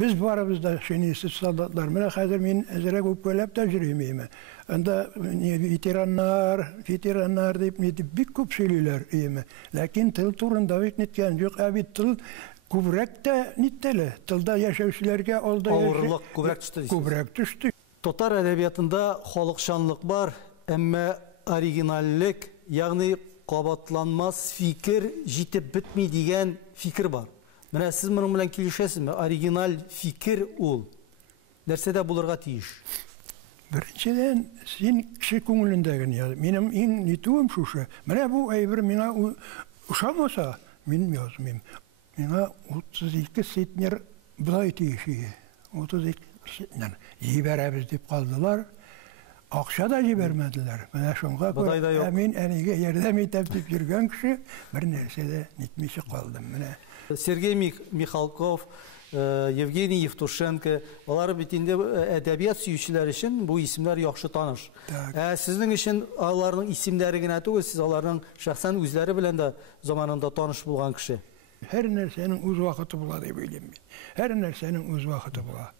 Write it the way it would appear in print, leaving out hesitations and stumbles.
Biz varız da şenisiz soldatlar. Mene hazır men ezerek öpkelep de jürüyüm. Anda veteranlar deyip bik köp söylüyorlar iyime. Lakin tıl turunda vek netken yok. Abi tıl kubrek de nittele. Tılda yaşayışlarga oldu. Ağırlık kubrek düştü. Kubrek düştü. Tatar edebiyatında halkşanlık var, ama originallik, yani qabatlanmaz fikir jitip bitmi diyen fikir var. Mene siz bunun bilen kilişesizmi? Original fikir ol. Nersede bulurga tiyiş? Birinciden sen kişi köngülündegin ya. Benim en nituğum şu. Mene bu aybir mena uşamasa men yazmayayım. Mena 32 setner bulay tiyişi. 32 yani yiberemiz deyip kaldılar. Akşa da jibermediler. Mene şunga emin enige yerde miteptip yürgen kişi bir nersede nitmişi kaldım. Mene. Sergey Mikhalkov, Yevgeniy Yevtushenko, onlar bitinde edebiyat süyücüler için bu isimler yaxşı tanır. Sizin için onların isimleri gene değil, siz onların şahsen özleri bilen de zamanında tanış bulgan kişi. Her nersenin öz vakıtı bula diye bileyim. Her nersenin öz vakıtı bula.